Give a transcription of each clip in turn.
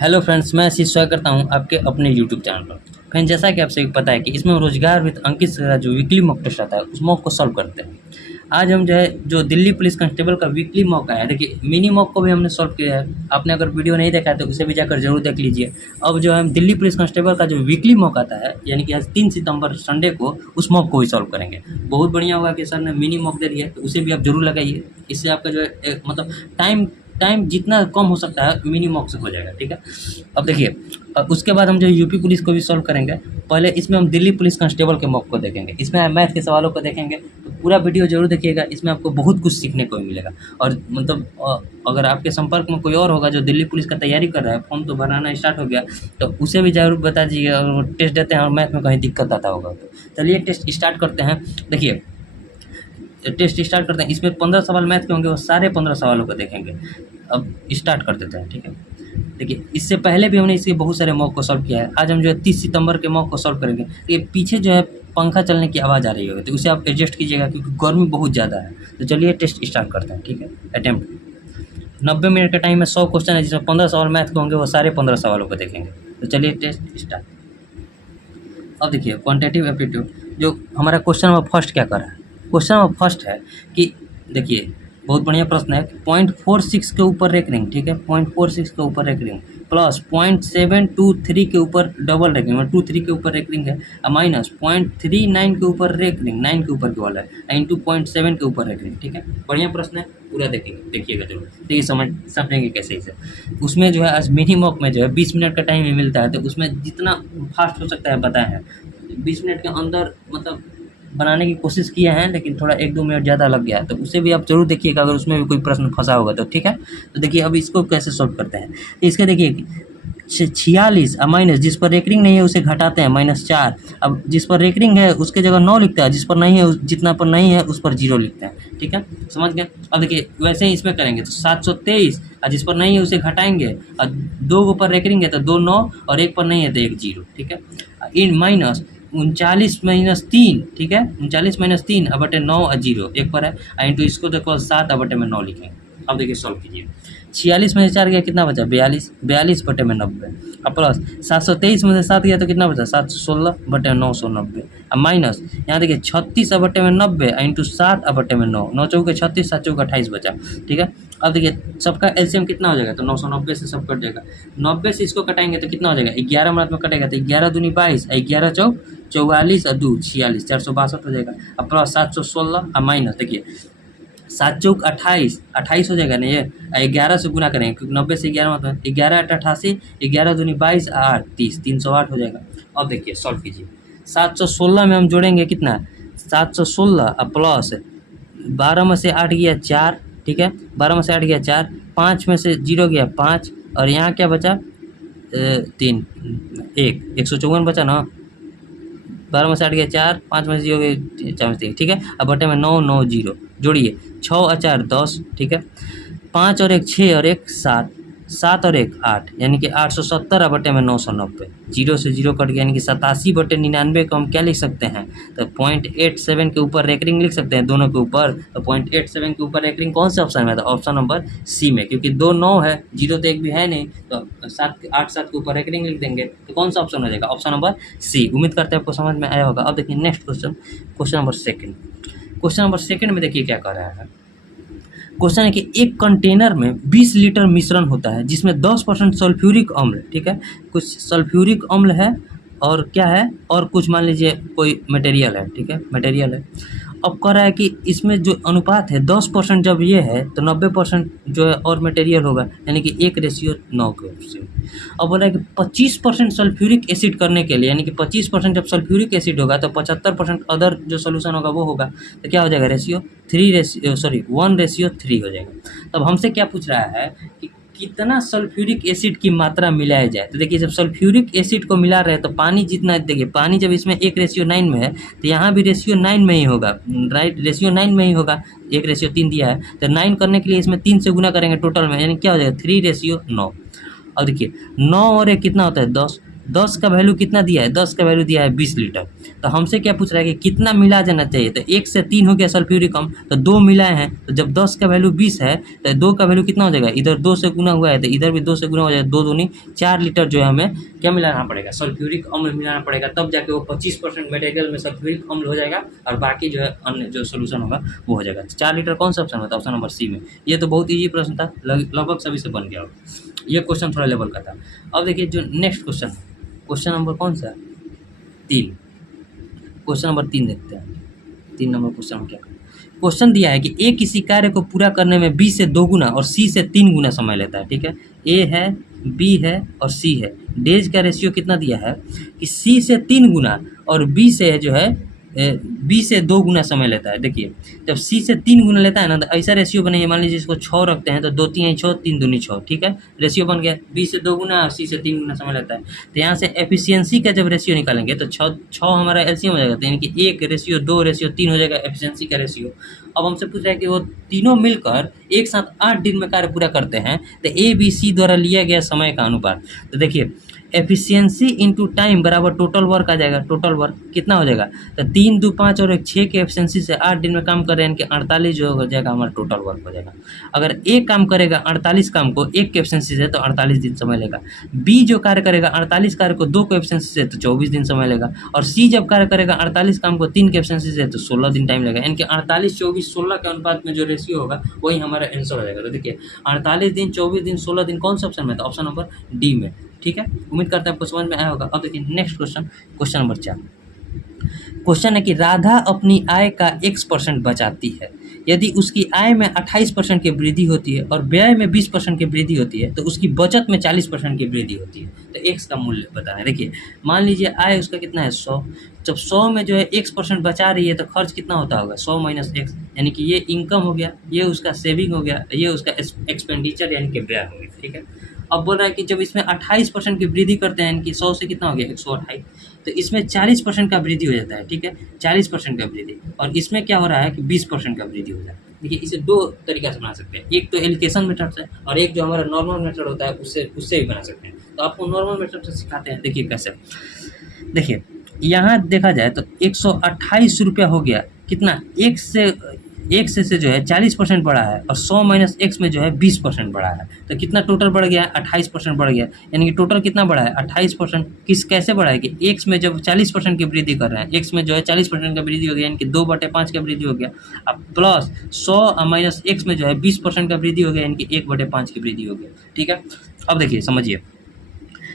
Hello friends, मैं आशीष स्वागत करता हूं आपके अपने यूट्यूब चैनल पर। फ्रेंड्स, जैसा कि आप सभी को पता है कि इसमें रोजगार विद अंकित सर का जो वीकली मॉक टेस्ट आता है उस मॉक को सॉल्व करते हैं। आज हम जो दिल्ली पुलिस कांस्टेबल का वीकली मॉक आया है, देखिए मिनी मॉक को भी हमने सॉल्व किया है। आपने अगर वीडियो नहीं देखा है तो उसे भी जाकर जरूर देख लीजिए। अब जो है हम दिल्ली पुलिस कांस्टेबल का जो वीकली मॉक आता है, यानी कि आज 3 सितंबर संडे को उस मॉक को भी सॉल्व करेंगे। बहुत बढ़िया होगा कि सर ने मिनी मॉक दे दिया है, तो उसे भी आप जरूर लगाइए। इससे आपका जो है मतलब टाइम टाइम जितना कम हो सकता है मिनी मॉक से हो जाएगा। ठीक है, अब देखिए उसके बाद हम जो यूपी पुलिस को भी सॉल्व करेंगे। पहले इसमें हम दिल्ली पुलिस कांस्टेबल के मॉक को देखेंगे, इसमें मैथ के सवालों को देखेंगे। तो पूरा वीडियो जरूर देखिएगा, इसमें आपको बहुत कुछ सीखने को मिलेगा। और मतलब अगर आपके संपर्क में कोई और होगा जो दिल्ली पुलिस का तैयारी कर रहा है, फॉर्म तो भराना स्टार्ट हो गया, तो उसे भी जरूर बता दीजिएगा। अगर टेस्ट देते हैं और मैथ में कहीं दिक्कत आता होगा तो चलिए टेस्ट स्टार्ट करते हैं। देखिए टेस्ट स्टार्ट करते हैं। इसमें 15 सवाल मैथ के होंगे, वो सारे 15 सवालों को देखेंगे। अब स्टार्ट कर देते हैं। ठीक है, देखिए इससे पहले भी हमने इसके बहुत सारे मॉक को सॉल्व किया है। आज हम जो है 30 सितंबर के मॉक को सॉल्व करेंगे। तो ये पीछे जो है पंखा चलने की आवाज़ आ रही होगी, तो उसे आप एडजस्ट कीजिएगा क्योंकि गर्मी बहुत ज़्यादा है। तो चलिए टेस्ट स्टार्ट करते हैं। ठीक है, अटेम्प्ट 90 मिनट के टाइम में 100 क्वेश्चन है, जिसमें 15 सवाल मैथ के होंगे, वो सारे 15 सवालों को देखेंगे। तो चलिए टेस्ट स्टार्ट। अब देखिए क्वांटिटेटिव एप्टीट्यूड, जो हमारा क्वेश्चन नंबर फर्स्ट क्या कर रहा है। क्वेश्चन नंबर फर्स्ट है कि देखिए बहुत बढ़िया प्रश्न है। 0.46 के ऊपर रैंकिंग, ठीक है, 0.46 के ऊपर रैंकिंग प्लस 0.723 के ऊपर डबल रैंकिंग, मतलब 23 के ऊपर रैंकिंग है, माइनस 0.39 के ऊपर रैंकिंग, 9 के ऊपर के वाला है, इंटू 0.7 के ऊपर रैंकिंग। ठीक है, बढ़िया प्रश्न है, पूरा देखिएगा जरूर। ठीक है, समझेंगे कैसे इसे। उसमें जो है आज मिनी मॉक में जो है 20 मिनट का टाइम ही मिलता है, तो उसमें जितना फास्ट हो सकता है बताए हैं। 20 मिनट के अंदर मतलब बनाने की कोशिश किए हैं, लेकिन थोड़ा 1-2 मिनट ज़्यादा लग गया, तो उसे भी आप जरूर देखिएगा अगर उसमें भी कोई प्रश्न फंसा होगा तो। ठीक है, तो देखिए अब इसको कैसे सॉल्व करते हैं। इसके देखिए 46 माइनस, जिस पर रेकरिंग नहीं है उसे घटाते हैं, -4। अब जिस पर रेकरिंग है उसके जगह 9 लिखता है, जिस पर नहीं है जितना पर नहीं है उस पर 0 लिखते हैं। ठीक है, समझ गए। अब देखिए वैसे ही इसमें करेंगे तो 723, और जिस पर नहीं है उसे घटाएंगे, और 2 पर रेकरिंग है तो 2 9, और 1 पर नहीं है तो 1 0। ठीक है, इन माइनस 39 माइनस 3, ठीक है, 39 माइनस 3 बटे 9 और 0 1 पर है, इंटू इसको देखो 7 बटे में 9 लिखेंगे। अब देखिए सॉल्व कीजिए। 46 में से 4 गया कितना बचा, 42, 42 बटे में 90, अब प्लस 723 में से 7 गया तो कितना बचा, 716 बटे 990, अब माइनस यहाँ देखिए 36 बटे में 90 इंटू 7 बटे में 9, 9 चौके 36, 7 चौके 28 बचा। ठीक है, अब देखिए सबका एलसीएम कितना हो जाएगा, तो 990 से सब कट जाएगा। 90 से इसको कटाएंगे तो कितना हो जाएगा, 11 मिनट में कटेगा, तो 11 दूनी 22, 11 चौक 44 और 2 46, 462 हो जाएगा। अब प्लस 716 और माइनस देखिए 7 चौक 28, 28 हो जाएगा ना ये, 11 से गुना करेंगे क्योंकि 90 से 11 मतलब 11 8 88, 11 दूनी 22 8 30, 308 हो जाएगा। अब देखिए सॉल्व कीजिए। 716 में हम जोड़ेंगे कितना, 716 प्लस 12 में से 8 गया 4, ठीक है, 12 में से 8 गया 4, 5 में से 0 गया 5, और यहाँ क्या बचा 3 1, 154 बचा ना। 12 में से 8 गया 4, 5 में से 0 गया 4 में से 1। ठीक है, अब बटे में 9 9 0 जोड़िए, 6 और 4 10, ठीक है, 5 और 1 6 और 1 7, 7 और 1 8, यानी कि 870 बटे में 990, 0 से 0 कट गया, यानी कि 87 बटे 99 को हम क्या लिख सकते हैं, तो 0.87 के ऊपर रैंकिंग लिख सकते हैं दोनों के ऊपर। तो 0.87 के ऊपर रैंकिंग कौन से ऑप्शन में, तो ऑप्शन नंबर सी में, क्योंकि 2 9 है, 0 तो 1 भी है नहीं, तो 7 8 7 के ऊपर रैंकिंग लिख देंगे, तो कौन सा ऑप्शन हो जाएगा, ऑप्शन नंबर सी। उम्मीद करते हैं आपको समझ में आया होगा। अब देखिए next question, question number second. Question number second में देखिए क्या कर रहा है। क्वेश्चन है कि एक कंटेनर में 20 लीटर मिश्रण होता है जिसमें 10% सल्फ्यूरिक अम्ल, ठीक है, कुछ सल्फ्यूरिक अम्ल है और क्या है, और कुछ मान लीजिए कोई मटेरियल है, ठीक है, मटेरियल है। अब कह रहा है कि इसमें जो अनुपात है 10% जब ये है तो 90% जो है और मटेरियल होगा, यानी कि 1:9 के उससे। अब बोला है कि 25% सल्फ्यूरिक एसिड करने के लिए, यानी कि 25% जब सल्फ्यूरिक एसिड होगा तो 75% अदर जो सोल्यूशन होगा वो होगा, तो क्या हो जाएगा, 1:3 हो जाएगा। तब हमसे क्या पूछ रहा है कि कितना सल्फ्यूरिक एसिड की मात्रा मिलाया जाए। तो देखिए जब सल्फ्यूरिक एसिड को मिला रहे हैं तो पानी जितना, देखिए पानी जब इसमें 1:9 में है तो यहाँ भी 9 में ही होगा, राइट, 9 में ही होगा, 1:3 दिया है, तो 9 करने के लिए इसमें 3 से गुना करेंगे टोटल में, यानी क्या हो जाएगा 3:9। और देखिए 9 और 1 कितना होता है 10, 10 का वैल्यू कितना दिया है, 10 का वैल्यू दिया है 20 लीटर। तो हमसे क्या पूछ रहा है कि कितना मिला जाना चाहिए, तो 1 से 3 हो गया सल्फ्यूरिक अम्ल, तो 2 मिलाए हैं, तो जब 10 का वैल्यू 20 है तो 2 का वैल्यू कितना हो जाएगा, इधर 2 से गुना हुआ है तो इधर भी 2 से गुना हो जाएगा, 2 दूनी 4 लीटर जो है हमें क्या मिलाना पड़ेगा, सल्फ्यूरिक अम्ल मिलाना पड़ेगा, तब जाके वो 25% मटेरियल में सल्फ्यूरिक अम्ल हो जाएगा और बाकी जो है अन्य जो सोल्यूशन होगा वो हो जाएगा। 4 लीटर कौन सा ऑप्शन होता है, ऑप्शन नंबर सी में। ये तो बहुत ईजी प्रश्न था, लगभग सभी से बन गया होगा। ये क्वेश्चन थोड़ा लेवल का था। अब देखिए जो नेक्स्ट क्वेश्चन है, क्वेश्चन नंबर कौन सा, 3, क्वेश्चन नंबर 3 देखते हैं। 3 नंबर क्वेश्चन में क्या क्वेश्चन दिया है कि ए किसी कार्य को पूरा करने में बी से 2 गुना और सी से 3 गुना समय लेता है, ठीक है। ए है, बी है और सी है। डेज का रेशियो कितना दिया है कि सी से 3 गुना और बी से जो है बी से 2 गुना समय लेता है। देखिए जब सी से 3 गुना लेता है ना, तो ऐसा रेशियो बनाइए, मान लीजिए इसको 6 रखते हैं तो 2 3 6, 3 दूनी 6, ठीक है, रेशियो बन गया। बी से 2 गुना और सी से 3 गुना समय लेता है, तो यहाँ से एफिशिएंसी का जब रेशियो निकालेंगे तो 6 हमारा एलसीएम हो जाएगा, तो यानी कि 1 रेशियो 2 रेशियो 3 हो जाएगा एफिशिएंसी का रेशियो। अब हमसे पूछ रहा है कि वो तीनों मिलकर एक साथ 8 दिन में कार्य पूरा करते हैं, तो ए बी सी द्वारा लिया गया समय का अनुपात। तो देखिए एफिशिएंसी इंटू टाइम बराबर टोटल वर्क आ जाएगा। टोटल वर्क कितना हो जाएगा, तो 3 2 5 और 1 6 के एफिशिएंसी से 8 दिन में काम कर रहे हैं, इनके 48 जो हो जाएगा हमारा टोटल वर्क हो जाएगा। अगर एक काम करेगा 48 काम को 1 के एफिशिएंसी से तो 48 दिन समय लेगा। बी जो कार्य करेगा 48 कार्य को 2 के एफिशिएंसी से तो 24 दिन समय लेगा। और सी जब कार्य करेगा 48 काम को 3 के एफिशिएंसी से तो 16 दिन टाइम लगेगा। इनके 48 24 16 के अनुपात में जो रेशियो होगा वही हमारा आंसर हो जाएगा। तो देखिए 48 दिन 24 दिन 16 दिन कौन सा ऑप्शन में था, ऑप्शन नंबर डी में, ठीक है। उम्मीद करते हैं आपको समझ में आया होगा। अब देखिए next question, question number 4। Question है कि राधा अपनी आय का x% बचाती है। यदि उसकी आय में 28% की वृद्धि होती है और व्यय में 20% की वृद्धि होती है तो उसकी बचत में 40% की वृद्धि होती है। तो x का मूल्य बताना है। देखिए मान लीजिए आय उसका कितना है 100, जब 100 में जो है x% बचा रही है तो खर्च कितना होता होगा 100 माइनस x, यानी कि ये इनकम हो गया, ये उसका सेविंग हो गया, ये उसका एक्सपेंडिचर यानी कि व्यय हो गया, ठीक है। अब बोल रहा है कि जब इसमें 28% की वृद्धि करते हैं, कि 100 से कितना हो गया 128, तो इसमें 40% का वृद्धि हो जाता है, ठीक है, 40% का वृद्धि। और इसमें क्या हो रहा है कि 20% का वृद्धि हो जाता है। देखिए इसे 2 तरीका से बना सकते हैं, एक तो एलोकेशन मेथड से और एक जो हमारा नॉर्मल मेथड होता है उससे भी बना सकते हैं। तो आपको नॉर्मल मेथड से सिखाते हैं। देखिए कैसे, देखिए यहाँ देखा जाए तो 128 रुपया हो गया, कितना एक से जो है 40% बढ़ा है और 100 माइनस एक्स में जो है 20% बढ़ा है, तो कितना टोटल बढ़ गया 28% बढ़ गया। यानी कि टोटल कितना बढ़ा है 28%। कैसे बढ़ा है कि एक्स में जब 40% की वृद्धि कर रहे हैं, एक्स में जो है 40% का वृद्धि हो गया, यानी कि 2/5 का वृद्धि हो गया। अब प्लस 100 माइनस एक्स में जो है 20% का वृद्धि हो गया, यानी कि 1/5 की वृद्धि हो गया, ठीक है। अब देखिए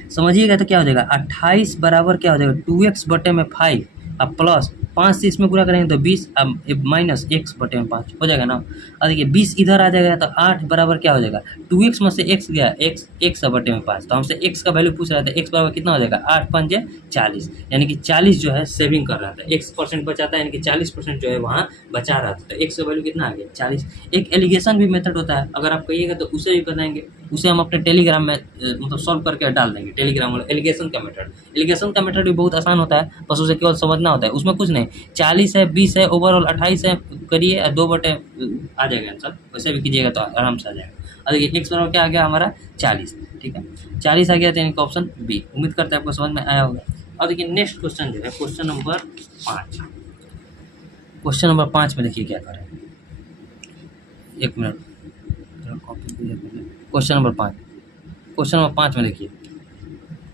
समझिएगा तो क्या हो जाएगा 28 बराबर क्या हो जाएगा 2x/5, अब प्लस 5 से इसमें पूरा करेंगे तो 20, अब माइनस x/5 हो जाएगा ना। और देखिए 20 इधर आ जाएगा तो 8 बराबर क्या हो जाएगा 2x में से x गया x/5, तो हमसे x का वैल्यू पूछ रहा था, x बराबर कितना हो जाएगा 8 5 40, यानी कि 40 जो है सेविंग कर रहा था, x% बचाता है, यानी कि 40% जो है वहाँ बचा रहा था, तो x का वैल्यू कितना आ गया 40। एक एलिगेशन भी मेथड होता है, अगर आप कहिएगा तो उसे भी बताएंगे, उसे हम अपने टेलीग्राम में मतलब सॉल्व करके डाल देंगे। टेलीग्राम वाला एलिगेशन का मेथड भी बहुत आसान होता है, बस उसे केवल समझना होता है। उसमें कुछ नहीं, 40 है 20 है ओवरऑल 28 है, करिए 2 आ जाएगा आंसर, वैसे भी कीजिएगा तो आराम से आ जाएगा। और देखिए एक्स बराबर क्या आ गया हमारा 40, ठीक है, 40 आ गया, तो यानी कि ऑप्शन बी। उम्मीद करते हैं आपको समझ में आया होगा। और देखिए नेक्स्ट क्वेश्चन जो है क्वेश्चन नंबर 5। क्वेश्चन नंबर 5 में देखिए क्या करें, एक मिनट क्वेश्चन नंबर 5 में देखिए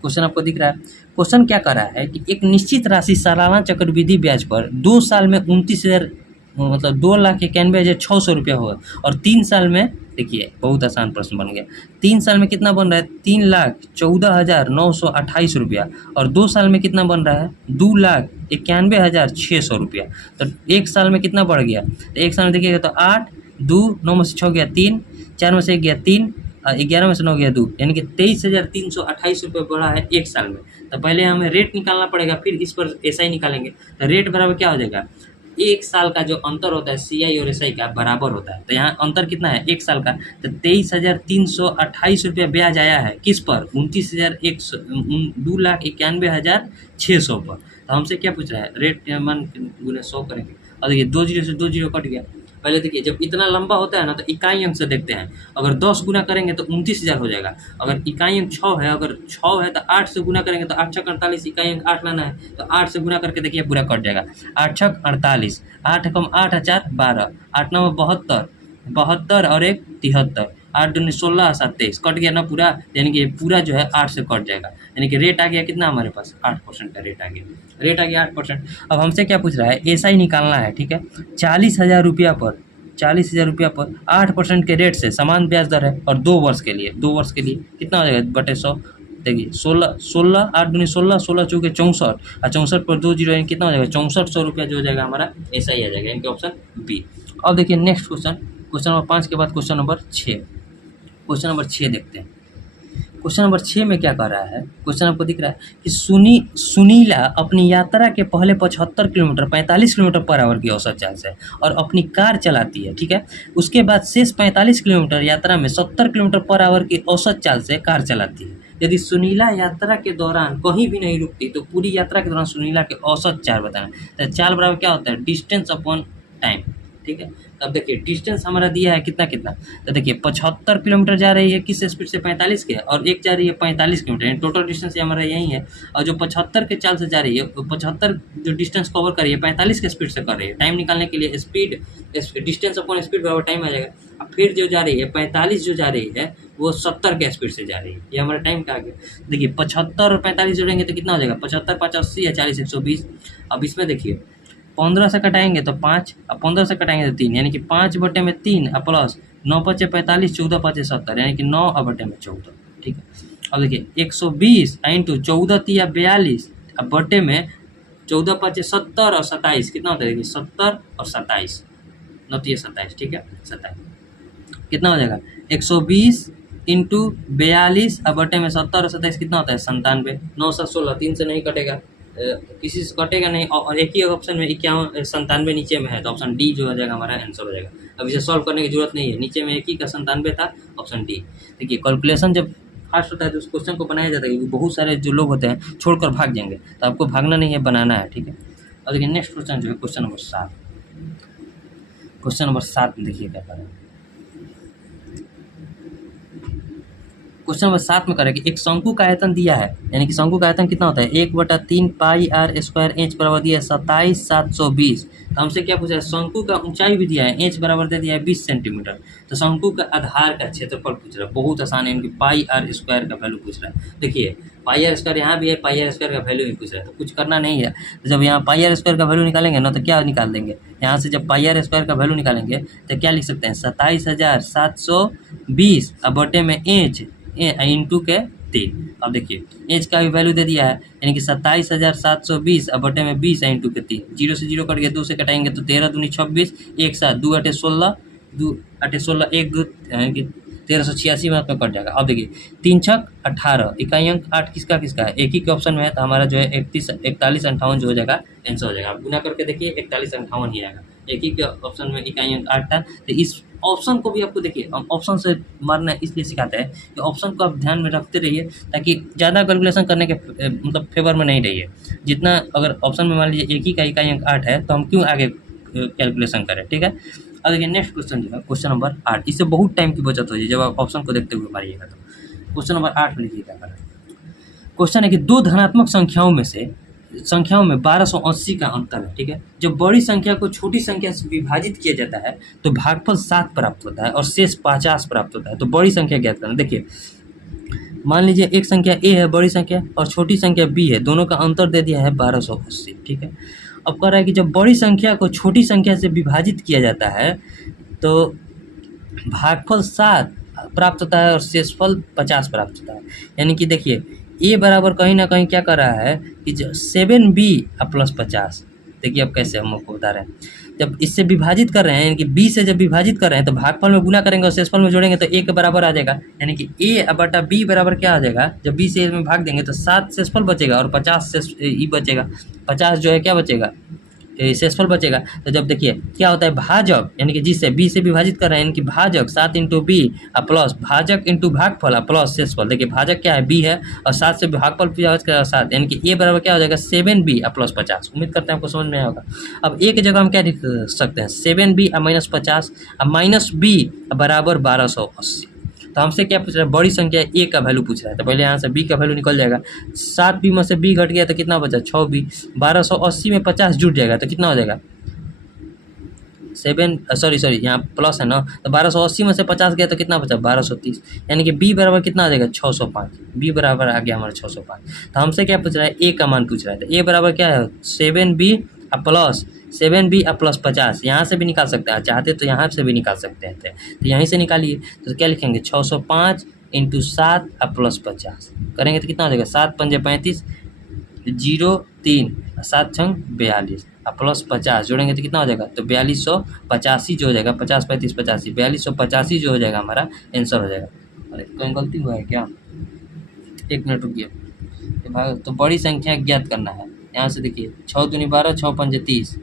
क्वेश्चन आपको दिख रहा है। क्वेश्चन क्या कर रहा है कि एक निश्चित राशि सालाना चक्रवृद्धि ब्याज पर 2 साल में 29,000 मतलब 2,91,600 रुपया होगा, और 3 साल में देखिए बहुत आसान प्रश्न बन गया, 3 साल में कितना बन रहा है 3,14,928 रुपया, और 2 साल में कितना बन रहा है 2,91,600 रुपया। तो 1 साल में कितना बढ़ गया, तो 1 साल में देखिएगा तो 8 2 9 में से 6 गया 3, 4 में से 1 गया 3, 11 में से 9 गया 2, यानी कि 23,328 रुपये बढ़ा है 1 साल में। तो पहले हमें रेट निकालना पड़ेगा, फिर इस पर एसआई निकालेंगे। तो रेट बराबर क्या हो जाएगा, 1 साल का जो अंतर होता है सीआई और एसआई का बराबर होता है। तो यहाँ अंतर कितना है 1 साल का, तो 23,328 रुपया ब्याज आया है किस पर 2,91,600 पर। तो हमसे क्या पूछ रहा है रेट मान गुने 100 करेंगे, और देखिए 2 जीरो से 2 जीरो कट गया, पहले देखिए, जब इतना लंबा होता है ना तो इकाई अंक से देखते हैं। अगर 10 गुना करेंगे तो 29,000 हो जाएगा। अगर इकाई अंक 6 है, अगर 6 है तो 8 से गुना करेंगे तो 8 छक 48, इकाई अंक 8 लाना है तो 8 से गुना करके देखिए पूरा कट जाएगा। 8 छक 48, 8 कम 8 4 12, 8 9 72, 72 और 1 73, 8 दूनी 16, 7 23, कट गया ना पूरा, यानी कि पूरा जो है 8 से कट जाएगा। यानी कि रेट आ गया कितना हमारे पास, 8% का रेट आ गया। रेट आ गया 8%। अब हमसे क्या पूछ रहा है, ऐसा ही निकालना है, ठीक है। 40,000 रुपया पर, 40,000 रुपया पर 8% के रेट से समान ब्याज दर है और 2 वर्ष के लिए, 2 वर्ष के लिए कितना हो जाएगा बटे 100। देखिए 16 16, 8 दूनी 16, 16 चौके 64 और 64 पर 2 जीरो, यानी कितना हो जाएगा 6400 रुपया जो हो जाएगा हमारा, ऐसा ही आ जाएगा, यानी कि ऑप्शन बी। अब देखिए नेक्स्ट क्वेश्चन, क्वेश्चन नंबर 5 के बाद क्वेश्चन नंबर 6। क्वेश्चन नंबर 6 देखते हैं। क्वेश्चन नंबर 6 में क्या कह रहा है, क्वेश्चन आपको दिख रहा है कि सुनीला अपनी यात्रा के पहले 75 किलोमीटर 45 किलोमीटर पर आवर की औसत चाल से और अपनी कार चलाती है, ठीक है। उसके बाद शेष 45 किलोमीटर यात्रा में 70 किलोमीटर पर आवर की औसत चाल से कार चलाती है। यदि सुनीला यात्रा के दौरान कहीं भी नहीं रुकती तो पूरी यात्रा के दौरान सुनीला के औसत चाल बताना। तो चाल बराबर क्या होता है, डिस्टेंस अपॉन टाइम, ठीक है। तो अब देखिए डिस्टेंस हमारा दिया है कितना कितना, तो देखिए 75 किलोमीटर जा रही है किस स्पीड से, 45 के, और एक जा रही है 45 किलोमीटर, यानी टोटल डिस्टेंस हमारा यही है। और जो 75 के चाल से जा रही है, 75 जो डिस्टेंस कवर कर रही है 45 के स्पीड से कर रही है। टाइम निकालने के लिए स्पीड, डिस्टेंस अपॉन स्पीड बराबर टाइम आ जाएगा। अब फिर जो जा रही है 45 जो जा रही है वो 70 के स्पीड से जा रही है, ये हमारा टाइम का आ गया। देखिए 75 और 45 जोड़ेंगे तो कितना हो जाएगा, 75 5 80 या 40 120। अब इसमें देखिए 15 से कटाएंगे तो 5 और 15 से कटाएंगे तो 3, यानी कि 5/3 और प्लस 9 5 45, 14 5 70, यानी कि 9/14, ठीक है। अब देखिए 120 इंटू 14 तिया 42 अब बटे में 14 5 70 और 27 कितना होता है, देखिए 70 और 27, 9 तिया 27, ठीक है 27 कितना हो जाएगा 120 इंटू 42 और बटे में 70 और 27 कितना होता है 97। 9 7 16, 3 से नहीं कटेगा, किसी से कटेगा नहीं, और एक ही ऑप्शन में 51 97 नीचे में है, तो ऑप्शन डी जो हो जाएगा हमारा आंसर हो जाएगा। अब इसे सॉल्व करने की जरूरत नहीं है, नीचे में एक ही का 97 था, ऑप्शन डी। देखिए कैलकुलेशन जब फास्ट होता है तो उस क्वेश्चन को बनाया जाता है, क्योंकि बहुत सारे जो लोग होते हैं छोड़कर भाग जाएंगे, तो आपको भागना नहीं है, बनाना है, ठीक है। और देखिए नेक्स्ट क्वेश्चन जो है क्वेश्चन नंबर 7। क्वेश्चन नंबर 7 में देखिए क्या करें, क्वेश्चन नंबर 7 में करें कि एक शंकु का आयतन दिया है, यानी कि शंकु का आयतन कितना होता है 1/3 पाई आर स्क्वायर इंच बराबर दिया है 27,720। तो हमसे क्या पूछा है, शंकु का ऊंचाई भी दिया है, इंच बराबर दे दिया है 20 सेंटीमीटर। तो शंकु का आधार का क्षेत्रफल पूछ रहा है, बहुत आसान है, इनकी पाई आर स्क्वायर का वैल्यू पूछ रहा है। देखिए पाई आर स्क्वायर यहाँ भी है, पाई आर स्क्वायर का वैल्यू भी पूछ रहा है, तो कुछ करना नहीं है। तो जब यहाँ पाई आर स्क्वायर का वैल्यू निकालेंगे ना तो क्या निकाल देंगे, यहाँ से जब पाई आर स्क्वायर का वैल्यू निकालेंगे तो क्या लिख सकते हैं 27,720 और बटे में इंच इंटू के 3। अब देखिए एज का भी वैल्यू दे दिया है, यानी कि 27,720 और बटे में 20 इंटू के 3, 0 से 0 कट गया, 2 से कटाएंगे तो 13 दूनी 26, एक साथ 2 8 16, 2 8 16, 1 2 यानी कि 1386 में आपका कट जाएगा। अब देखिए 3 छक 18, इकाई अंक 8 किसका किसका है, एक ही के ऑप्शन में है, तो हमारा जो है 31 41 58 जो हो जाएगा आंसर हो जाएगा। आप गुना करके देखिए 41 58 ही आएगा, एक ही के ऑप्शन में इकाई अंक 8 था। तो इस ऑप्शन को भी आपको देखिए, हम ऑप्शन से मारना इसलिए सिखाते हैं कि ऑप्शन को आप ध्यान में रखते रहिए, ताकि ज़्यादा कैलकुलेशन करने के मतलब फेवर में नहीं रहिए। जितना अगर ऑप्शन में मान लीजिए एक ही का इकाई अंक 8 है तो हम क्यों आगे कैलकुलेशन करें, ठीक है। अब देखिए नेक्स्ट क्वेश्चन जो है क्वेश्चन नंबर 8, इससे बहुत टाइम की बचत हो जाए जब आप ऑप्शन को देखते हुए मारिएगा। तो क्वेश्चन नंबर 8 में लिखिए क्या करें। क्वेश्चन है कि दो धनात्मक संख्याओं में 1280 का अंतर है, ठीक है। जब बड़ी संख्या को छोटी संख्या से विभाजित किया जाता है तो भागफल 7 प्राप्त होता है और शेष 50 प्राप्त होता है। तो बड़ी संख्या ज्ञात करना। देखिए मान लीजिए एक संख्या ए है बड़ी संख्या और छोटी संख्या बी है, दोनों का अंतर दे दिया है 1280, ठीक है। अब कह रहा है कि जब बड़ी संख्या को छोटी संख्या से विभाजित किया जाता है तो भागफल 7 प्राप्त होता है और शेषफल 50 प्राप्त होता है। यानी कि देखिए ए बराबर कहीं ना कहीं क्या कर रहा है कि 7b प्लस 50। देखिए अब कैसे हम आपको बता रहे हैं, जब इससे विभाजित कर रहे हैं, यानी कि b से जब विभाजित कर रहे हैं तो भागफल में गुना करेंगे और शेषफल में जोड़ेंगे तो a के बराबर आ जाएगा। यानी कि a बटा b बराबर क्या आ जाएगा, जब b से a में भाग देंगे तो 7 शेषफल बचेगा और 50 शेष ई बचेगा। 50 जो है क्या बचेगा, शेषफल बचेगा। तो जब देखिए क्या होता है भाजक, यानी कि जिससे बी से विभाजित कर रहे हैं, यानी कि भाजक 7 इंटू बी प्लस भाजक इंटू भागफल प्लस शेषफल। देखिए भाजक क्या है, बी है, और 7 से भागफल विभाजित कर 7, यानी कि ए बराबर क्या हो जाएगा 7b प्लस 50। उम्मीद करते हैं आपको समझ में आया होगा। अब ए की जगह हम क्या लिख सकते हैं, 7b माइनस 50 माइनस बी बराबर 1280। तो हमसे क्या पूछ रहा है, बड़ी संख्या ए का वैल्यू पूछ रहा है, तो पहले यहाँ से बी का वैल्यू निकल जाएगा। 7b में से बी घट गया तो कितना बचा 6b, 1280 में 50 जुट जाएगा तो कितना हो जाएगा 7 यहाँ प्लस है ना, तो 1280 में से 50 गया तो कितना बचा 1230, यानी कि बी बराबर कितना आ जाएगा 605। बी बराबर आ गया हमारा 605। तो हमसे क्या पूछ रहा है, ए का मान पूछ रहा है। तो ए बराबर क्या है 7b प्लस 50। यहाँ से भी निकाल सकते हैं, चाहते तो यहाँ से भी निकाल सकते हैं, तो यहीं से निकालिए। तो क्या लिखेंगे 605 इंटू 7 प्लस 50 करेंगे तो कितना हो जाएगा 7 पंजे 35 0 3 7 छंग 42 प्लस 50 जोड़ेंगे तो कितना हो जाएगा, तो 4285 जो हो जाएगा, 50 35 85 4285 जो हो जाएगा हमारा आंसर हो जाएगा। अरे कहीं गलती हुआ है क्या, एक मिनट रुकिए। तो बड़ी संख्या ज्ञात करना है। यहाँ से देखिए 6 दूनी 12 6 पंजे 30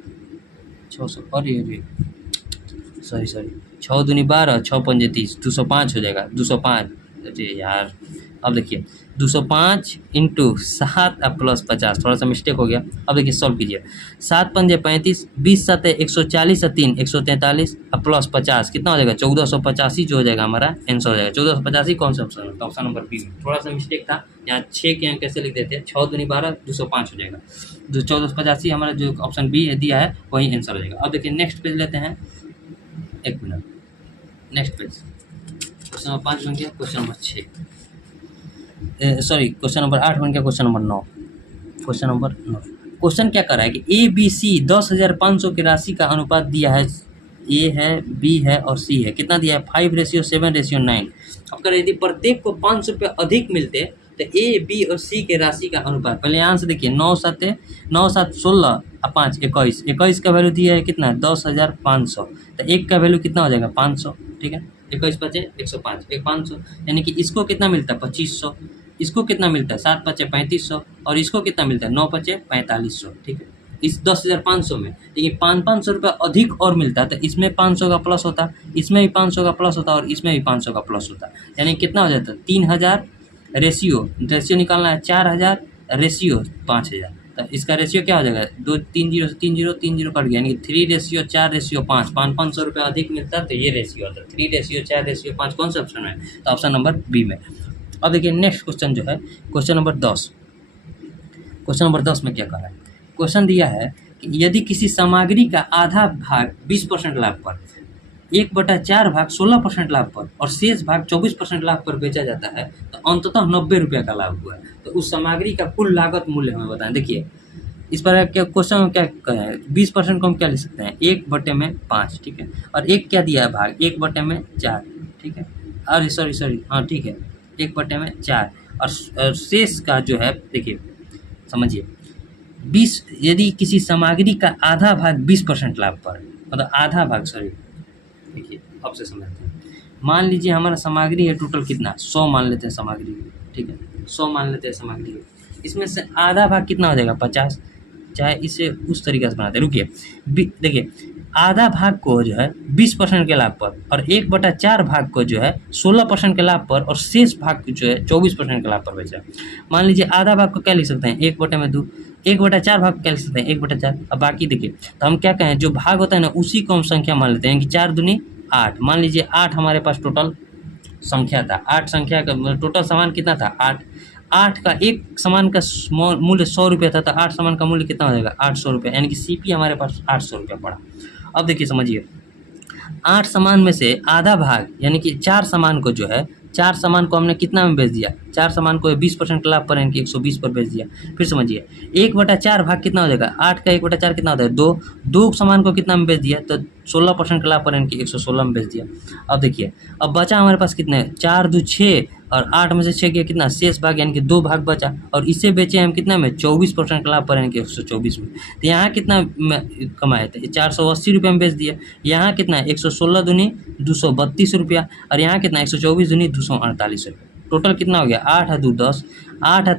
600 अरे सॉरी 6 दूनी 12 6 पंजे 30 205 हो जाएगा 205। अरे यार अब देखिए 205 इंटू 7 प्लस 50, थोड़ा सा मिस्टेक हो गया। अब देखिए सॉल्व कीजिए, 7 पंजे 35 20 7 140 3 143 प्लस 50 कितना हो जाएगा 1485 जो हो जाएगा हमारा आंसर हो जाएगा। 1485 कौन सा ऑप्शन है, तो ऑप्शन नंबर बी। थोड़ा सा मिस्टेक था, यहाँ 6 के अंक कैसे लिख देते हैं, 6 दूनी 12 205 हो जाएगा, 1485 हमारा जो ऑप्शन बी दिया है वही आंसर हो जाएगा। अब देखिए नेक्स्ट पेज लेते हैं, एक minute, next page question number 5 बन गया, क्वेश्चन नंबर 6 क्वेश्चन नंबर 8 बन गया, question number 9। Question number 9 question क्या कर रहा है कि ए बी सी 10,500 की राशि का अनुपात दिया है, ए है बी है और सी है, कितना दिया है 5:7:9। अब कर यदि प्रत्येक को 500 रुपये अधिक मिलते तो ए बी और सी के राशि का अनुपात, पहले यहाँ से देखिए 9 7 16 और 5 21, 21 का वैल्यू दिया है कितना 10,500, तो एक का वैल्यू कितना हो जाएगा 500, ठीक है 21 पचे 105 एक 500, यानी कि इसको कितना मिलता है 2500, इसको कितना मिलता है 7 पचे 3500 और इसको कितना मिलता है 9 पचे 4500, ठीक है इस 10,500 में। लेकिन 500 रुपये अधिक और मिलता है तो इसमें 500 का प्लस होता, इसमें भी 500 का प्लस होता और इसमें भी 500 का प्लस होता, यानी कितना हो जाता है 3000 रेशियो निकालना है 4000 रेशियो 5000, तो इसका रेशियो क्या हो जाएगा 2 3 0 से 3 0 3 0 कट गया, यानी कि 3:4:5 500 रुपये अधिक मिलता है तो ये रेशियो होता है 3:4:5 कौन सा ऑप्शन है, तो ऑप्शन नंबर बी में। अब देखिए नेक्स्ट क्वेश्चन जो है क्वेश्चन नंबर 10। क्वेश्चन नंबर 10 में क्या कहा है, क्वेश्चन दिया है कि यदि किसी सामग्री का आधा भाग 20% लाभ पर, 1/4 भाग 16% लाभ पर और शेष भाग 24% लाभ पर बेचा जाता है तो अंततः 90 रुपये का लाभ हुआ है, तो उस सामग्री का कुल लागत मूल्य हमें बताएं। देखिए इस पर क्या क्वेश्चन में क्या कहा है 20% को हम क्या लिख सकते हैं 1/5, ठीक है, और एक क्या दिया है भाग 1/4, ठीक है, अरे सॉरी हाँ ठीक है 1/4 और शेष का जो है देखिए समझिए 20, यदि किसी सामग्री का आधा भाग 20% लाभ पर, मतलब आधा भाग देखिए अब से समझते हैं, मान लीजिए हमारा सामग्री है टोटल कितना 100 मान लेते हैं सामग्री, ठीक है 100 मान लेते हैं सामग्री, इसमें से आधा भाग कितना हो जाएगा 50, चाहे इसे उस तरीके से बनाते हैं। रुकिए देखिए आधा भाग को जो है 20% के लाभ पर और 1/4 भाग को जो है 16% के लाभ पर और शेष भाग जो है 24% के लाभ पर बेचा। मान लीजिए आधा भाग को क्या लिख सकते हैं 1/2, 1/4 भाग क्या लिख सकते हैं 1/4, अब बाकी देखिए तो हम क्या कहें जो भाग होता है ना उसी को हम संख्या मान लेते हैं कि 4 दूनी 8, मान लीजिए 8 हमारे पास टोटल संख्या था, 8 संख्या का टोटल सामान कितना था 8 का एक सामान का मूल्य 100 रुपये था, तो 8 सामान का मूल्य कितना हो जाएगा 800 रुपये, यानी कि सीपी हमारे पास 800 रुपये पड़ा। अब देखिए समझिए 8 सामान में से आधा भाग यानी कि 4 सामान को जो है 4 सामान को हमने कितना में बेच दिया, 4 सामान को 20% लाभ पर यानी कि 120 पर बेच दिया। फिर समझिए 1/4 भाग कितना हो जाएगा 8 का 1/4 कितना होता है 2 सामान को कितना में बेच दिया तो 16% लाभ पर यानी कि 116 में बेच दिया। अब देखिए अब बचा हमारे पास कितने 4 2 6 और 8 में से 6 गया कितना शेष भाग यानी कि 2 भाग बचा और इसे बेचे हम कितना में 24% लाभ पर यानी कि 124 में। तो यहाँ कितना कमाए थे 480 रुपये में बेच दिया, यहाँ कितना 116 दूनी 232 रुपया और यहाँ कितना 124 दूनी 248 रुपये, टोटल कितना हो गया 8 2 10 8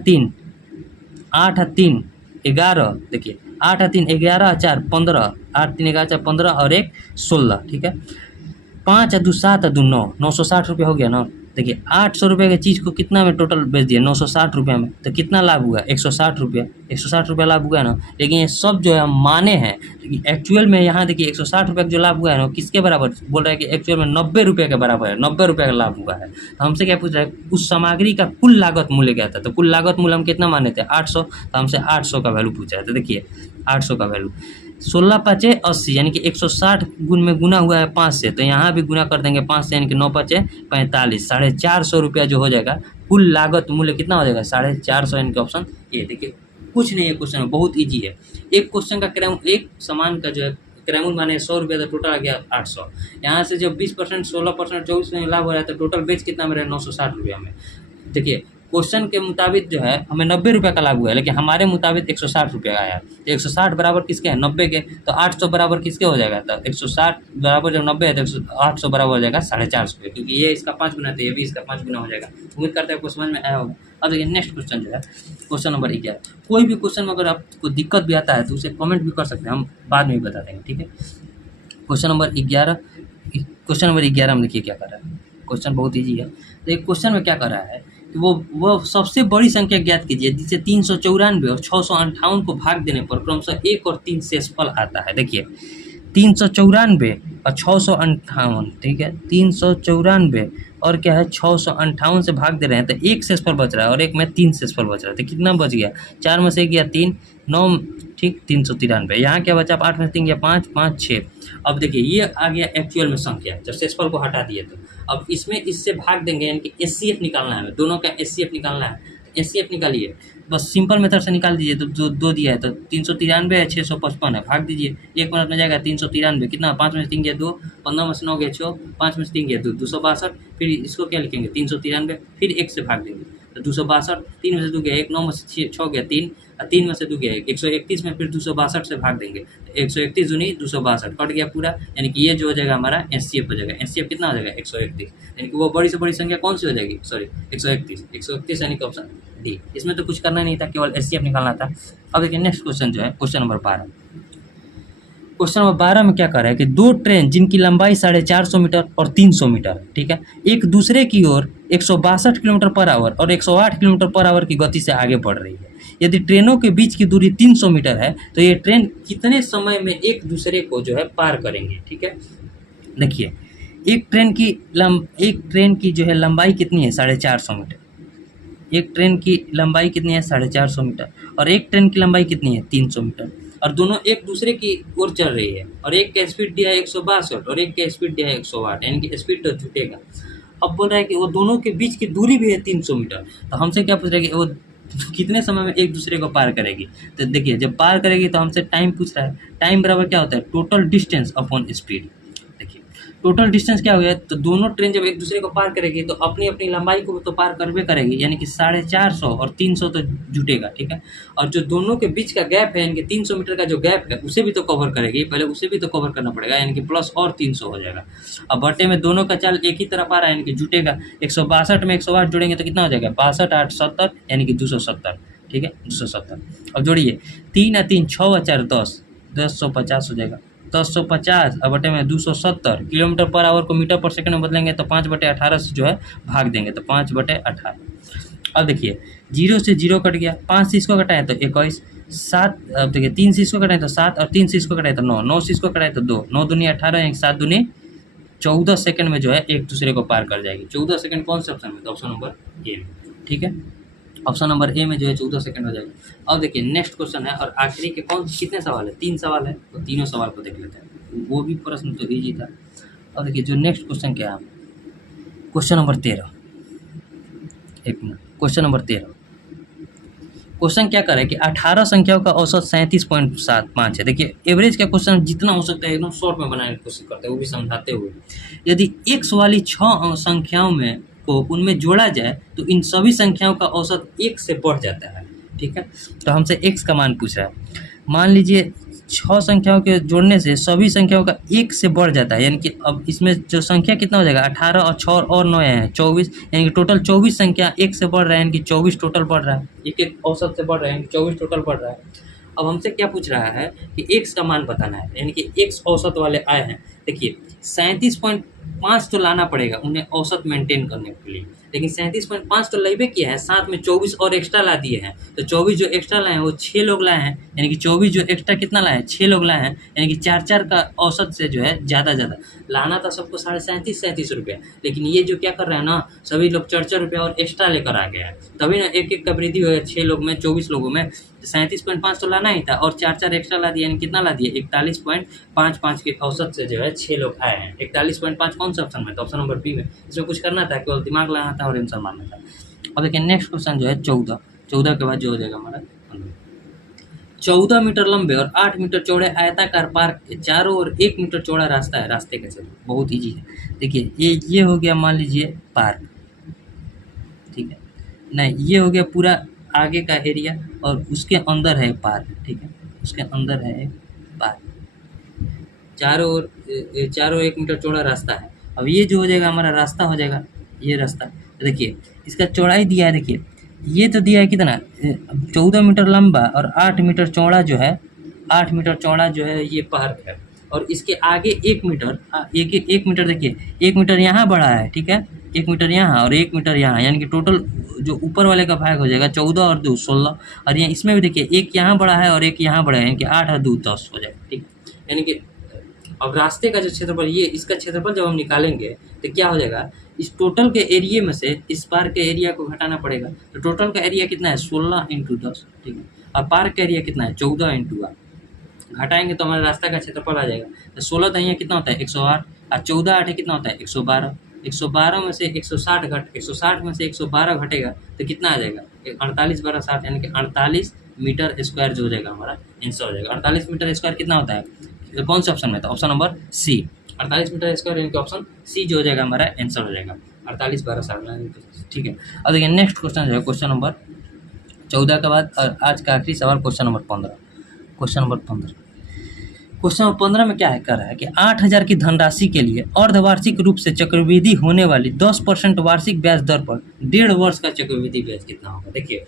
3 11, देखिए 8 और 3 11 4 15, 8 3 11 4 15 और 1 16, ठीक है। 5 और 2 7 और 2 9, 960 रुपये हो गया ना। देखिए 800 रुपये की चीज़ को कितना में टोटल बेच दिया, 960 रुपये में, तो कितना लाभ हुआ, 160 रुपये, 160 रुपये लाभ हुआ है ना। लेकिन ये सब जो है हम माने हैं, लेकिन एक्चुअल में यहाँ देखिए 160 रुपये का जो लाभ हुआ है ना, किसके बराबर बोल रहा है कि एक्चुअल में 90 रुपये के बराबर है, 90 रुपये का लाभ हुआ है। तो हमसे क्या पूछ रहा है, उस सामग्री का कुल लागत मूल्य क्या था, तो कुल लागत मूल्य हम कितना माने थे, 800, तो हमसे 800 का वैल्यू पूछा है। तो देखिए 800 का वैल्यू, 16 पचे 80, यानी कि 160 गुण में गुना हुआ है 5 से, तो यहाँ भी गुना कर देंगे 5 से, यानी कि 9 पचे 45, 450 रुपया जो हो जाएगा कुल लागत मूल्य कितना हो जाएगा, 450, यानी कि ऑप्शन ए। देखिए कुछ नहीं है, क्वेश्चन बहुत ईजी है। एक क्वेश्चन का एक सामान का जो है क्रय माने 100 रुपया, तो टोटल आ गया 800। यहाँ से जब 20%, 16%, 24 में लाभ हो रहा है, तो टोटल बेच कितना में रहा है, 960 रुपया में। देखिए क्वेश्चन के मुताबिक जो है हमें 90 रुपये का लाभ हुआ है, लेकिन हमारे मुताबिक 160 रुपये आया है। तो 160 बराबर किसके हैं, 90 के, तो 800 बराबर किसके हो जाएगा, तो 160 बराबर जब 90 है तो 800 बराबर हो जाएगा 450 रुपये, क्योंकि ये इसका 5 गुना था, ये भी इसका 5 गुना हो जाएगा। उम्मीद करते हैं आपको समझ में आया होगा। अब देखिए नेक्स्ट क्वेश्चन जो है, क्वेश्चन नंबर 11। कोई भी क्वेश्चन में अगर आपको दिक्कत भी आता है तो उसे कमेंट भी कर सकते हैं, हम बाद में भी बता देंगे, ठीक है। क्वेश्चन नंबर 11, क्वेश्चन नंबर 11 में देखिए क्या कर रहा है, क्वेश्चन बहुत ईजी है। तो एक क्वेश्चन में क्या कर रहा है कि वो सबसे बड़ी संख्या ज्ञात कीजिए जिसे 394 और 658 को भाग देने पर क्रमशः 1 और 3 शेषफल आता है। देखिए 394 और 658, ठीक है, 394 और क्या है 658 से भाग दे रहे हैं, तो 1 शेषफल बच रहा है और एक में 3 शेषफल बच रहा है। तो कितना बच गया, 4 में से गया 3, 9, ठीक, 393। यहाँ क्या बचा, 8 में से 3 गया 5, 5 6। अब देखिए ये आ गया एक्चुअल में संख्या, जब शेषफल को हटा दिए तो अब इसमें इससे भाग देंगे, यानी कि एचसीएफ निकालना है, दोनों का एचसीएफ निकालना है। एचसीएफ निकालिए, बस सिंपल मेथड से निकाल दीजिए। तो जो 2 दिया है तो 393 है, 655 है, भाग दीजिए, 1 मिनट में जाएगा 393, कितना, 5 में से 3 गया 2, 15 में से 9 गया 6, 5 में से 3 गया 2, 262। फिर इसको क्या लिखेंगे, 393, फिर 1 से भाग देंगे तो 262, 3 में से 2 गया 1, 9 में से 6 गया 3, और 3 में से 2 गया 1, 131 में फिर 262 से भाग देंगे, 131 दूनी 262, कट गया पूरा, यानी कि ये जो हो जाएगा हमारा एचसीएफ हो जाएगा। एचसीएफ कितना हो जाएगा, 131, यानी कि वो बड़ी से बड़ी संख्या कौन सी हो जाएगी, सॉरी 131, यानी कि ऑप्शन डी। इसमें तो कुछ करना नहीं था, केवल एचसीएफ निकालना था। अब देखिए नेक्स्ट क्वेश्चन जो है, क्वेश्चन नंबर 12। क्वेश्चन नंबर 12 में क्या कर रहा है कि 2 ट्रेन जिनकी लंबाई 450 मीटर और 300 मीटर, ठीक है, एक दूसरे की ओर 162 किलोमीटर पर आवर और 108 किलोमीटर पर आवर की गति से आगे बढ़ रही है। यदि ट्रेनों के बीच की दूरी 300 मीटर है तो ये ट्रेन कितने समय में एक दूसरे को जो है पार करेंगे, ठीक है। देखिए एक ट्रेन की जो है लंबाई कितनी है, 450 मीटर। एक ट्रेन की लंबाई कितनी है, 450 मीटर, और एक ट्रेन की लंबाई कितनी है, 300 मीटर, और दोनों एक दूसरे की ओर चल रही है, और एक का स्पीड दिया है 162 और एक का स्पीड दिया है 108, यानी कि स्पीड तो छूटेगा। अब बोल रहा है कि वो दोनों के बीच की दूरी भी है 300 मीटर, तो हमसे क्या पूछ रहा है कि वो कितने समय में एक दूसरे को पार करेगी। तो देखिए जब पार करेगी तो हमसे टाइम पूछ रहा है, टाइम बराबर क्या होता है, टोटल डिस्टेंस अपॉन स्पीड। देखिए टोटल डिस्टेंस क्या हो गया, तो दोनों ट्रेन जब एक दूसरे को पार करेगी तो अपनी अपनी लंबाई को तो पार करवे करेगी, यानी कि 450 और 300 तो जुटेगा, ठीक है। और जो दोनों के बीच का गैप है, यानी कि 300 मीटर का जो गैप है उसे भी तो कवर करेगी, पहले उसे भी तो कवर करना पड़ेगा, यानी कि प्लस और 300 हो जाएगा। अब बटे में दोनों का चाल एक ही तरफ आ रहा है, यानी कि जुटेगा, 162 में 108 जोड़ेंगे तो कितना हो जाएगा, 62 8 70, यानी कि 270, ठीक है, 270। अब जोड़िए 3 और 3 6 और 4 10, 1050 हो जाएगा, 1050 और बटे में 270 किलोमीटर पर आवर को मीटर पर सेकंड में बदलेंगे तो 5/18 से जो है भाग देंगे, तो 5/18। अब देखिए 0 से 0 कट गया, 5 से इसको घटाएं तो 21, 7, अब देखिए 3 से इसको घटाएं तो 7 और 3 से इसको घटाएं तो 9, 9 से इसको घटाएं तो 2, 9 दूनी 18, यानी 7 दूनी 14 सेकंड में जो है एक दूसरे को पार कर जाएगी। 14 सेकंड कौन से ऑप्शन में, तो ऑप्शन नंबर ए में, ठीक है, ऑप्शन नंबर ए में जो है 14 सेकंड हो जाएगा। अब देखिए नेक्स्ट क्वेश्चन है, और आखिरी के कितने सवाल है, 3 सवाल है, तो तीनों सवाल को देख लेते हैं, वो भी प्रश्न तो ईजी था। अब देखिए जो नेक्स्ट क्वेश्चन क्या है, क्वेश्चन नंबर 13, एक मिनट, क्वेश्चन नंबर 13, क्वेश्चन क्या करे कि 18 संख्याओं का औसत 37.75 है। देखिए एवरेज का क्वेश्चन जितना हो सकता है एकदम शॉर्ट में बनाने की कोशिश करते हैं, वो भी समझाते हुए। यदि x वाली 6 संख्याओं में को उनमें जोड़ा जाए तो इन सभी संख्याओं का औसत 1 से बढ़ जाता है, ठीक है। तो हमसे x का मान पूछ रहा है, मान लीजिए 6 संख्याओं के जोड़ने से सभी संख्याओं का 1 से बढ़ जाता है, यानी कि अब इसमें जो संख्या कितना हो जाएगा, 18 और 6 और 9 हैं 24, यानी कि टोटल 24 संख्या 1 से बढ़ रहा है, यानी कि 24 टोटल बढ़ रहा है, एक औसत से बढ़ रहा है, यानी कि 24 टोटल बढ़ रहा है। अब हमसे क्या पूछ रहा है कि एक्स का मान बताना है, यानी कि एक्स औसत वाले आए हैं। देखिए 37.5 तो लाना पड़ेगा उन्हें औसत मेंटेन करने के लिए, लेकिन 37.5 तो लेबे किया है, साथ में 24 और एक्स्ट्रा ला दिए हैं। तो 24 जो एक्स्ट्रा लाए हैं वो 6 लोग लाए हैं, यानी कि 24 जो एक्स्ट्रा कितना लाए हैं, 6 लोग लाए हैं, यानी कि 4-4 का औसत से जो है ज़्यादा लाना था सबको 37.5 रुपया, लेकिन ये जो क्या कर रहे हैं ना, सभी लोग 4-4 रुपया और एक्स्ट्रा लेकर आ गया है, तभी ना एक का वृद्धि हो गया 6 लोग में, 24 लोगों में 37.5 तो लाना ही था और 4-4 एक्स्ट्रा ला दिया, यानी कितना ला दिया 41.55 के औसत से जो है 6 लोग आए हैं। 41.5 कौन सा ऑप्शन में था? ऑप्शन नंबर बी में। इसमें कुछ करना था, केवल दिमाग लगाना था और आंसर मारना था। अब देखिए नेक्स्ट क्वेश्चन जो है 14 के बाद जो हो जाएगा हमारा 14 मीटर लंबे और 8 मीटर चौड़े आयताकार पार्क के चारों ओर 1 मीटर चौड़ा रास्ता है, रास्ते कैसे? बहुत ईजी है। देखिए ये हो गया, मान लीजिए पार्क, ठीक है, नहीं ये हो गया पूरा आगे का एरिया और उसके अंदर है पार्क, ठीक है, उसके अंदर है पार्क, चारों ओर 1 मीटर चौड़ा रास्ता है। अब ये जो हो जाएगा हमारा रास्ता हो जाएगा, ये रास्ता। तो देखिए इसका चौड़ाई दिया है, देखिए ये तो दिया है कितना 14 मीटर लंबा और 8 मीटर चौड़ा जो है, 8 मीटर चौड़ा जो है ये पार्क है, और इसके आगे 1 मीटर, एक मीटर, देखिए 1 मीटर यहाँ बढ़ा है, ठीक है, 1 मीटर यहाँ और 1 मीटर यहाँ, यानी कि टोटल जो ऊपर वाले का भाग हो जाएगा 14 और 2 16, और यहाँ इसमें भी देखिए एक यहाँ बड़ा है और एक यहाँ बड़ा है, यानी कि 8 और 2 10 हो जाएगा, ठीक। यानी कि अब रास्ते का जो क्षेत्रफल, ये इसका क्षेत्रफल जब हम निकालेंगे तो क्या हो जाएगा, इस टोटल के एरिया में से इस पार्क के एरिया को घटाना पड़ेगा। तो टोटल का एरिया कितना है 16 × 10, ठीक है, और पार्क का एरिया कितना है 14 × 8, घटाएंगे तो हमारा रास्ता का क्षेत्रफल आ जाएगा। तो 16 तो यहाँ कितना होता है 108, और 14 8 कितना होता है 112, 112 में से 160 160 में से 112 घटेगा तो कितना आ जाएगा 48 12 60, यानी कि 48 मीटर स्क्वायर जो हो जाएगा हमारा आंसर हो जाएगा। 48 मीटर स्क्वायर कितना होता है, कौन सा ऑप्शन में था? Option number C, 48 metre square, यानी कि ऑप्शन सी जो हो जाएगा हमारा आंसर हो जाएगा 48 12 60, ठीक है। अब देखिए नेक्स्ट क्वेश्चन जो है क्वेश्चन नंबर 14 के बाद और आज का आखिरी सवाल क्वेश्चन नंबर 15। क्वेश्चन नंबर 15 में क्या है, कर रहा है कि 8,000 की धनराशि के लिए अर्धवार्षिक रूप से चक्रवृद्धि होने वाली 10% वार्षिक ब्याज दर पर 1.5 वर्ष का चक्रवृद्धि ब्याज कितना होगा। देखिए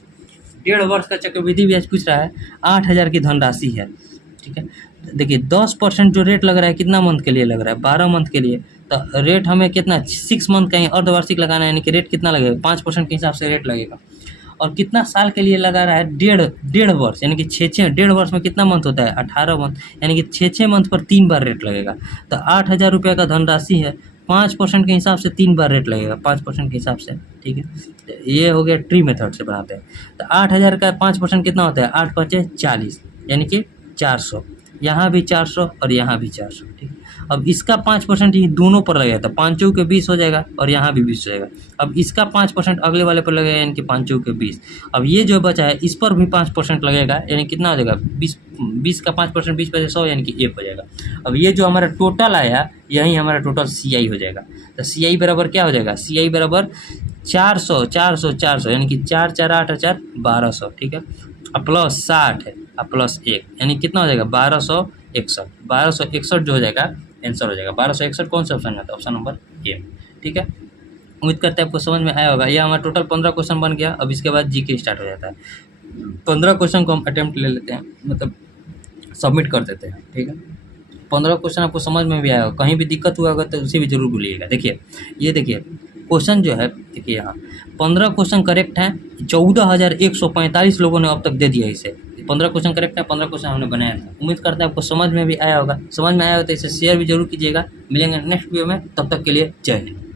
1.5 वर्ष का चक्रवृद्धि ब्याज पूछ रहा है, 8,000 की धनराशि है, ठीक है। देखिए 10% जो रेट लग रहा है कितना मंथ के लिए लग रहा है, 12 मंथ के लिए, तो रेट हमें कितना 6 मंथ का ही अर्धवार्षिक लगाना है, यानी कि रेट कितना लगेगा 5% के हिसाब से रेट लगेगा। और कितना साल के लिए लगा रहा है 1.5 वर्ष, यानी कि 1.5 वर्ष में कितना मंथ होता है 18 मंथ, यानी कि 6 मंथ पर 3 बार रेट लगेगा। तो 8,000 रुपये का धनराशि है, 5% के हिसाब से 3 बार रेट लगेगा, 5% के हिसाब से, ठीक है। तो ये हो गया ट्री मेथड से बनाते हैं। तो 8,000 का 5% कितना होता है 8 5 40, यानी कि 400, यहाँ भी 400 और यहाँ भी 400, ठीक। अब इसका 5% ये दोनों पर लगेगा तो 5 के 20 हो जाएगा और यहाँ भी 20 हो जाएगा। अब इसका 5% अगले वाले पर लगेगा, यानी कि 5 के 20। अब ये जो बचा है इस पर भी 5% लगेगा, यानी कितना हो जाएगा 20 का 5% 20 पैसे 100, यानी कि 1 हो जाएगा। अब ये जो हमारा टोटल आया यही हमारा टोटल CI हो जाएगा। तो CI बराबर क्या हो जाएगा, CI बराबर 400 400 400, यानी कि 4 4 8 4 1200, ठीक है, और प्लस 60 है और प्लस 1, यानी कितना हो जाएगा 1261। 1261 जो हो जाएगा आंसर हो जाएगा। 1261 कौन सा ऑप्शन आता है, ऑप्शन नंबर ए, ठीक है। उम्मीद करते हैं आपको समझ में आया होगा। ये हमारा टोटल 15 क्वेश्चन बन गया। अब इसके बाद GK स्टार्ट हो जाता है। 15 क्वेश्चन को हम अटेम्प्ट ले लेते हैं, मतलब सबमिट कर देते हैं, ठीक है। 15 क्वेश्चन आपको समझ में भी आया होगा, कहीं भी दिक्कत हुआ होगा तो उसे भी जरूर बोलिएगा। देखिए ये देखिए क्वेश्चन जो है, देखिए यहाँ 15 क्वेश्चन करेक्ट हैं, 14,145 लोगों ने अब तक दे दिया इसे। 15 क्वेश्चन करेक्ट है, 15 क्वेश्चन हमने बनाया था। उम्मीद करते हैं आपको समझ में भी आया होगा। समझ में आया हो तो इसे शेयर भी जरूर कीजिएगा। मिलेंगे नेक्स्ट वीडियो में, तब तक के लिए जय हिंद।